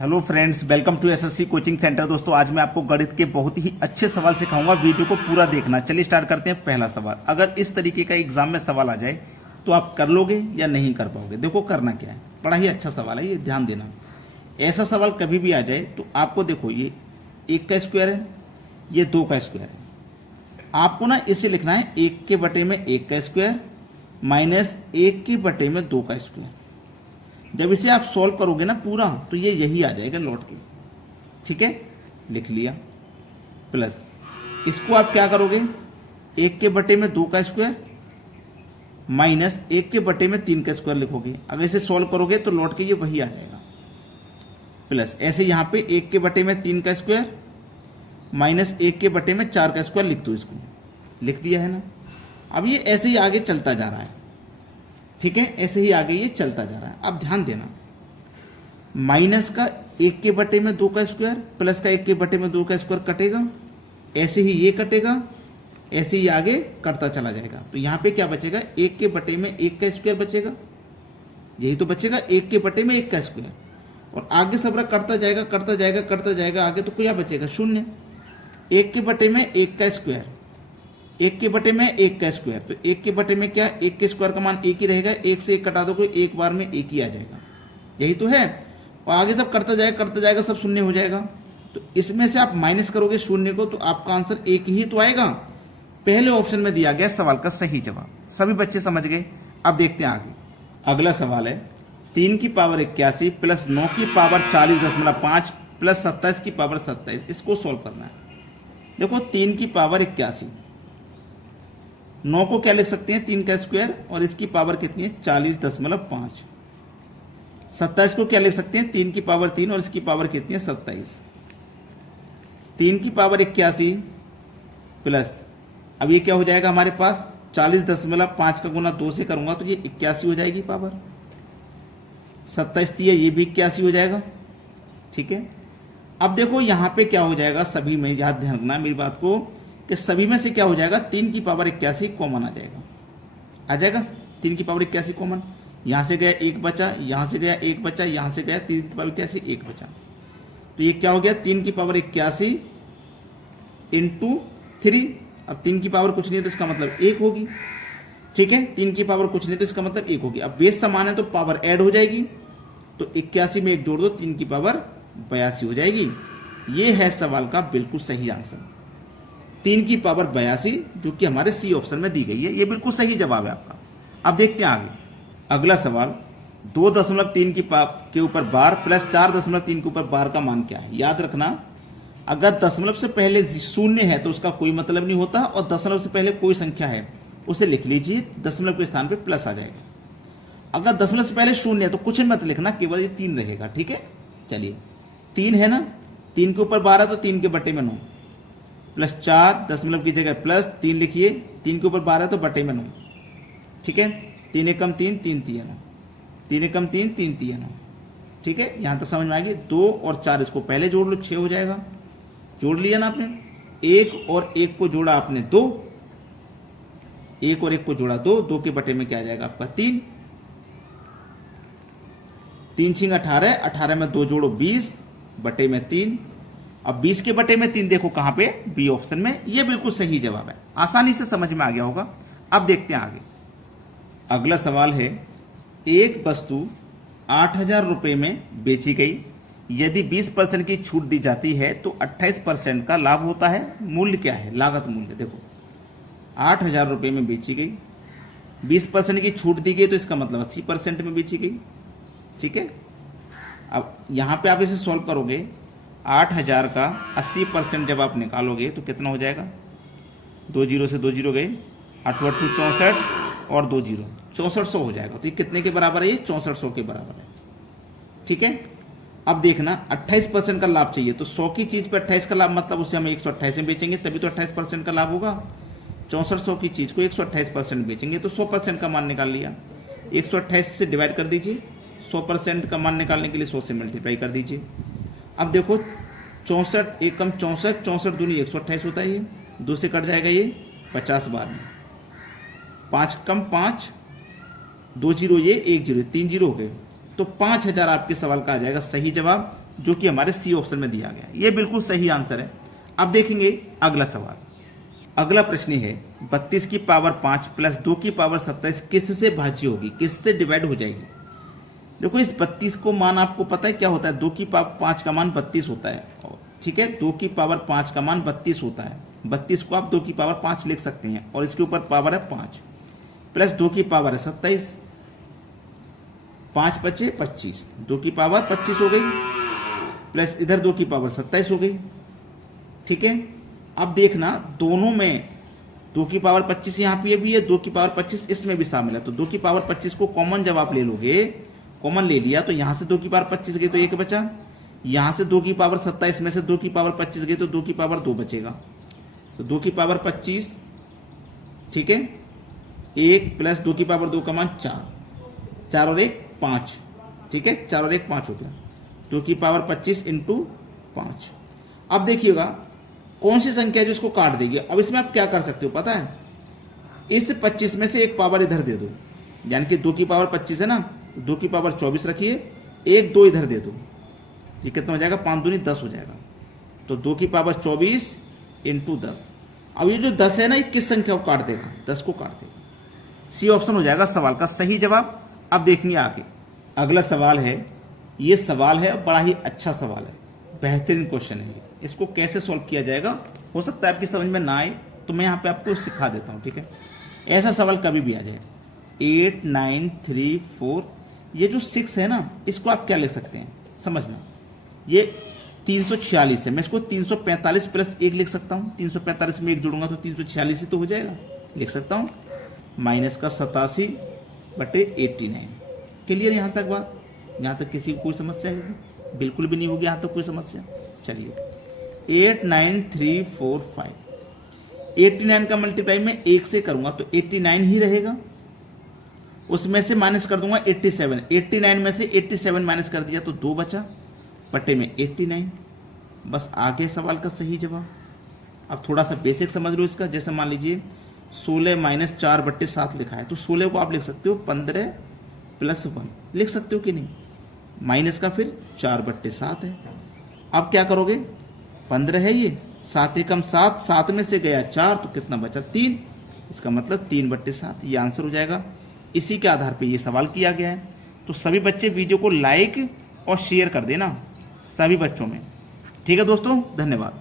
Hello friends, welcome to SSC coaching centre. दोस्तों, आज मैं आपको गणित के बहुत ही अच्छे सवाल सिखाऊंगा। वीडियो को पूरा देखना। चलिए स्टार्ट करते हैं। पहला सवाल, अगर इस तरीके का एग्जाम में सवाल आ जाए तो आप कर लोगे या नहीं कर पाओगे। देखो करना क्या है, बड़ा ही अच्छा सवाल है, ये ध्यान देना। ऐसा सवाल कभी भी आ जाए तो आपको देखो, ये 1 का स्क्वायर है, ये 2 का स्क्वायर है। आपको ना इसे लिखना है 1 के बटे में 1 का स्क्वायर माइनस 1 के बटे में 2 का स्क्वायर। जब इसे आप सॉल्व करोगे ना पूरा, तो ये यही आ जाएगा लौट के। ठीक है, लिख लिया। प्लस इसको आप क्या करोगे, 1 के बटे में 2 का स्क्वायर माइनस 1 के बटे में 3 का स्क्वायर लिखोगे। अगर इसे सॉल्व करोगे तो लौट के ये वही आ जाएगा। प्लस ऐसे यहाँ पे 1 के बटे में 3 का स्क्वायर माइनस 1 के बटे में 4 का स्क्वायर लिख दो। इसको लिख दिया है ना। अब ये ऐसे ही आगे चलता जा रहा है। ठीक है, ऐसे ही आगे ये चलता जा रहा है। अब ध्यान देना, माइनस का 1 के बटे में 2 का स्क्वायर प्लस का 1 के बटे में 2 का स्क्वायर कटेगा, ऐसे ही ये कटेगा, ऐसे ही आगे करता चला जाएगा। तो यहाँ पे क्या बचेगा, 1 के बटे में 1 का स्क्वायर बचेगा, यही तो बचेगा 1 के बटे में 1 का स्क्वायर। और आगे सब करता जाएगा करता जाएगा करता जाएगा, आगे तो क्या बचेगा, 0। 1 के बटे में 1 का स्क्वायर, 1 के बटे में 1 का स्क्वायर, तो 1 के बटे में क्या, 1 के स्क्वायर का मान 1 ही रहेगा। 1 से 1 कटा दो, एक बार में 1 ही आ जाएगा, यही तो है। और आगे सब करता जाएगा सब शून्य हो जाएगा। तो इसमें से आप माइनस करोगे शून्य को, तो आपका आंसर 1 ही तो आएगा। पहले ऑप्शन में दिया गया सवाल का सही जवाब। सभी बच्चे समझ गए। अब देखते हैं आगे। अगला सवाल है 3 की पावर 81 प्लस 9 की पावर 40.5 प्लस 27 की पावर 27। इसको सोल्व करना है। देखो 3 की पावर 81, 9 को क्या लिख सकते हैं, 3 का स्क्वायर, और इसकी पावर कितनी है, 40.5। 27 को क्या लिख सकते हैं, 3 की पावर 3 और इसकी पावर कितनी है, 27। 3 की पावर 81 प्लस, अब ये क्या हो जाएगा हमारे पास, 40.5 का गुना 2 से करूंगा तो ये 81 हो जाएगी पावर। 27 थी, ये भी 81 हो जाएगा। ठीक है, अब देखो यहां पे क्या हो जाएगा, सभी में याद ध्यान रखना मेरी बात को, कि सभी में से क्या हो जाएगा, 3 की पावर 81 कॉमन आ जाएगा। 3 की पावर 81 कॉमन, यहां से गया 1 बचा, यहां से गया 1 बचा, यहां से गया 3 की पावर 81 1 बचा। तो ये क्या हो गया, 3 की पावर 81 इंटू 3। अब 3 की पावर कुछ नहीं है तो इसका मतलब 1 होगी। ठीक है, 3 की पावर कुछ नहीं तो इसका मतलब 1 होगी। अब बेस समान है तो पावर ऐड हो जाएगी, तो 81 में 1 जोड़ दो, 3 की पावर 82 हो जाएगी। ये है सवाल का बिल्कुल सही आंसर, 3 की पावर 82, जो कि हमारे सी ऑप्शन में दी गई है। ये बिल्कुल सही जवाब है आपका। अब देखते हैं आगे। अगला सवाल 2.3 के ऊपर बार प्लस 4.3 के ऊपर बार का मान क्या है। याद रखना, अगर दशमलव से पहले शून्य है तो उसका कोई मतलब नहीं होता, और दशमलव से पहले कोई संख्या है उसे लिख लीजिए, दशमलव के स्थान पे प्लस आ जाएगा। अगर दशमलव से पहले शून्य है तो कुछ मत लिखना, केवल ये 3 रहेगा। ठीक है, चलिए 3 है ना, 3 के ऊपर 12 तो 3 के बटे में 9 प्लस 4 दशमलव की जगह प्लस 3 लिखिए, 3 के ऊपर 12 तो बटे में 9। ठीक है, 3 एकम 3 3 तिया 9, 3 एकम 3 3 तिया 9। ठीक है, यहां तक समझ में आएगी। 2 और 4 इसको पहले जोड़ लो, 6 हो जाएगा। जोड़ लिया ना आपने, 1 और 1 को जोड़ा आपने 2, 1 और 1 को जोड़ा 2, 2 के बटे में क्या आ जाएगा आपका 3, 3 छिंग 18, 18 में 2 जोड़ो 20 बटे में 3। अब 20 के बटे में 3 देखो कहां पे, बी ऑप्शन में। ये बिल्कुल सही जवाब है, आसानी से समझ में आ गया होगा। अब देखते हैं आगे। अगला सवाल है, एक वस्तु 8,000 रुपए में बेची गई, यदि 20% की छूट दी जाती है तो 28% का लाभ होता है। मूल्य क्या है, लागत मूल्य। देखो 8,000 रुपए में बेची गई, 20% की छूट दी गई, तो इसका मतलब 80% में बेची गई। ठीक है, अब यहां पे आप इसे सॉल्व करोगे, 8,000 का 80% जब आप निकालोगे तो कितना हो जाएगा, 2 जीरो से 2 जीरो गए, 8 8 64 और 2 जीरो 6400 हो जाएगा। तो ये कितने के बराबर है, ये 6400 के बराबर है। ठीक है, अब देखना 28% का लाभ चाहिए, तो 100 की चीज पे 28 का लाभ, मतलब उसे हम 128 में बेचेंगे तभी तो 28% का लाभ होगा। 6400 की चीज को 128% बेचेंगे तो 100% का मान निकाल लिया। 128 से डिवाइड कर दीजिए, 100% का मान निकालने के लिए 100 से मल्टीप्लाई कर दीजिए। अब देखो 64 एकम 64, 64 दूनी 128 होता है, ये 2 से कट जाएगा, ये 50 बार में, 5 कम 5, 2 जीरो ये 1 जीरो 3 जीरो हो गए, तो 5000 आपके सवाल का आ जाएगा सही जवाब। जो कि हमारे सी ऑप्शन में दिया गया है। ये बिल्कुल सही आंसर है। अब देखेंगे अगला सवाल। अगला प्रश्न है 32 की पावर 5 प्लस 2 की पावर 27 किससे भाज्य होगी, किससे डिवाइड हो जाएगी। देखो इस 32 को मान आपको पता है क्या होता है, 2 की पावर 5 का मान 32 होता है, ठीक है। 2 की पावर 5 का मान 32 होता है। 32 को आप 2 की पावर 5 लिख सकते हैं और इसके ऊपर पावर है 5 प्लस 2 की पावर है 27, 5 बचे 25, 2 की पावर 25 हो गई प्लस इधर 2 की पावर 27 हो गई, ठीक है। अब देखना दोनों में 2 की पावर 25 यहाँ पे भी है, 2 की पावर 25 इसमें भी शामिल है, तो 2 की पावर 25 को कॉमन जब आप ले लोगे, कॉमन ले लिया तो यहां से 2 की पावर 25 गई तो 1 बचा, यहां से 2 की पावर 27 में से 2 की पावर 25 गई तो 2 की पावर 2 बचेगा, तो 2 की पावर 25, ठीक है, 1 प्लस 2 की पावर 2 का मान 4, 4 और 1 5, ठीक है, 4 और 1 5 हो गया, 2 की पावर 25 इंटू 5। अब देखिएगा कौन सी संख्या जो इसको काट देगी। अब इसमें आप क्या कर सकते हो पता है, इस 25 में से एक पावर इधर दे दो, यानी कि 2 की पावर 25 है ना, 2 की पावर 24 रखिए, 1 2 इधर दे दो, ये कितना हो जाएगा, 5 दूनी 10 हो जाएगा, तो 2 की पावर 24 इंटू 10। अब ये जो 10 है ना, ये किस संख्या को काट देगा, 10 को काट देगा। सी ऑप्शन हो जाएगा सवाल का सही जवाब। अब देखिए आगे अगला सवाल है, ये सवाल है बड़ा ही अच्छा सवाल है, बेहतरीन क्वेश्चन है। इसको कैसे सॉल्व किया जाएगा, हो सकता है आपकी समझ में ना आए तो मैं यहाँ पे आपको सिखा देता हूँ, ठीक है। ऐसा सवाल कभी भी आ जाए 8 9 3 4, ये जो 6 है ना, इसको आप क्या लिख सकते हैं समझना, ये 346 है, मैं इसको 345 प्लस 1 लिख सकता हूँ, 345 में 1 जोड़ूंगा तो 346 ही तो हो जाएगा, लिख सकता हूँ, माइनस का 87/89। क्लियर यहाँ तक बात, यहाँ तक किसी को कोई समस्या है, बिल्कुल भी नहीं होगी यहाँ तक कोई समस्या। चलिए 8 9 3 4 5, 89 का मल्टीप्लाई मैं 1 से करूंगा तो 89 ही रहेगा, उसमें से माइनस कर दूंगा 87, 89 में से 87 माइनस कर दिया तो 2 बचा, बटे में 89, बस आ गया सवाल का सही जवाब। अब थोड़ा सा बेसिक समझ लो इसका, जैसे मान लीजिए 16 माइनस 4/7 लिखा है, तो 16 को आप लिख सकते हो 15 प्लस 1 लिख सकते हो कि नहीं, माइनस का फिर 4/7 है। अब क्या करोगे, 15 है ये, 7 एकम 7, 7 में से गया 4 तो कितना बचा 3, इसका मतलब 3/7 ये आंसर हो जाएगा। इसी के आधार पे ये सवाल किया गया है। तो सभी बच्चे वीडियो को लाइक और शेयर कर देना सभी बच्चों में, ठीक है दोस्तों, धन्यवाद।